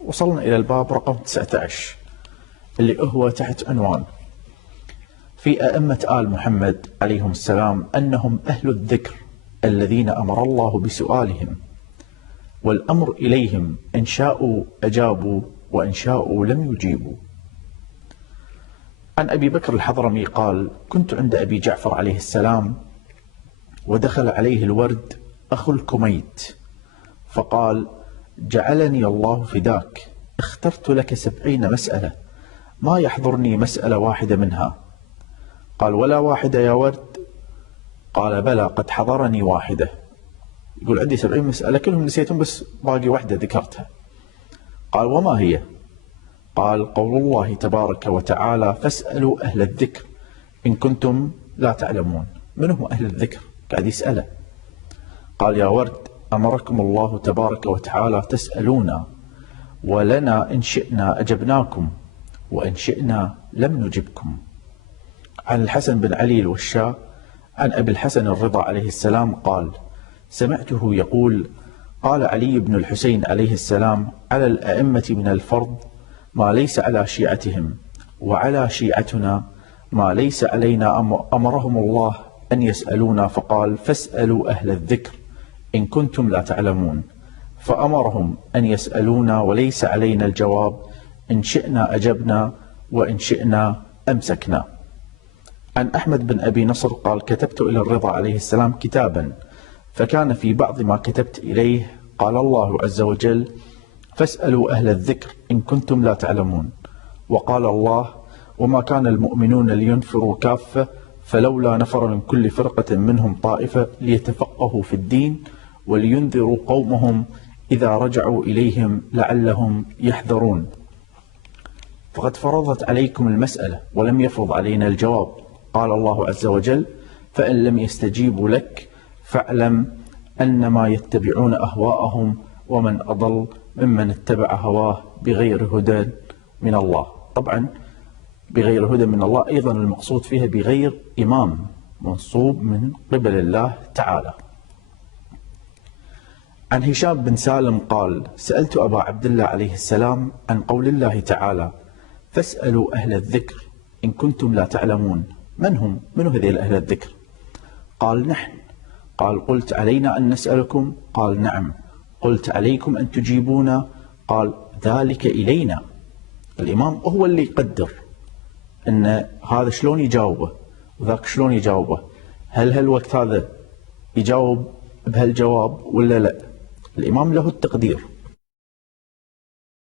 وصلنا إلى الباب رقم 19 اللي هو تحت عنوان: في أئمة آل محمد عليهم السلام أنهم أهل الذكر الذين أمر الله بسؤالهم، والأمر إليهم إن شاءوا أجابوا وإن شاءوا لم يجيبوا. عن أبي بكر الحضرمي قال: كنت عند أبي جعفر عليه السلام ودخل عليه الورد أخو الكميت فقال: جعلني الله فداك، اخترت لك 70 مسألة ما يحضرني مسألة واحدة منها. قال: ولا واحدة يا ورد؟ قال: بلى قد حضرني واحدة. يقول: عندي 70 مسألة كلهم نسيتهم بس باقي واحدة ذكرتها. قال: وما هي؟ قال: قول الله تبارك وتعالى: فاسألوا أهل الذكر إن كنتم لا تعلمون. من هم أهل الذكر؟ قاعد يسأله. قال: يا ورد، أمركم الله تبارك وتعالى تسألونا، ولنا إن شئنا أجبناكم وإن شئنا لم نجبكم. عن الحسن بن علي الوشاء عن أبي الحسن الرضا عليه السلام قال: سمعته يقول: قال علي بن الحسين عليه السلام: على الأئمة من الفرض ما ليس على شيعتهم، وعلى شيعتنا ما ليس علينا، أمرهم الله أن يسألونا فقال: فاسألوا أهل الذكر إن كنتم لا تعلمون. فأمرهم أن يسألونا وليس علينا الجواب، إن شئنا أجبنا وإن شئنا أمسكنا. عن أحمد بن أبي نصر قال: كتبت إلى الرضا عليه السلام كتابا، فكان في بعض ما كتبت إليه قال الله عز وجل: فاسألوا أهل الذكر إن كنتم لا تعلمون. وقال الله: وما كان المؤمنون لينفروا كافة فلولا نفر من كل فرقة منهم طائفة ليتفقهوا في الدين ولينذروا قومهم إذا رجعوا إليهم لعلهم يحذرون. فقد فرضت عليكم المسألة ولم يفرض علينا الجواب. قال الله عز وجل: فإن لم يستجيبوا لك فاعلم أنما يتبعون أهواءهم ومن أضل ممن اتبع هواه بغير هدى من الله. طبعا بغير هدى من الله أيضا المقصود فيها بغير إمام منصوب من قبل الله تعالى. عن هشام بن سالم قال: سألت أبا عبد الله عليه السلام عن قول الله تعالى: فاسألوا أهل الذكر إن كنتم لا تعلمون. من هم؟ من هذيل أهل الذكر؟ قال: نحن. قال: قلت علينا أن نسألكم؟ قال: نعم. قلت عليكم أن تجيبونا؟ قال: ذلك إلينا. الإمام هو اللي يقدر أن هذا شلون يجاوبه وذاك شلون يجاوبه، هل هالوقت هذا يجاوب بهالجواب ولا لا. الإمام له التقدير.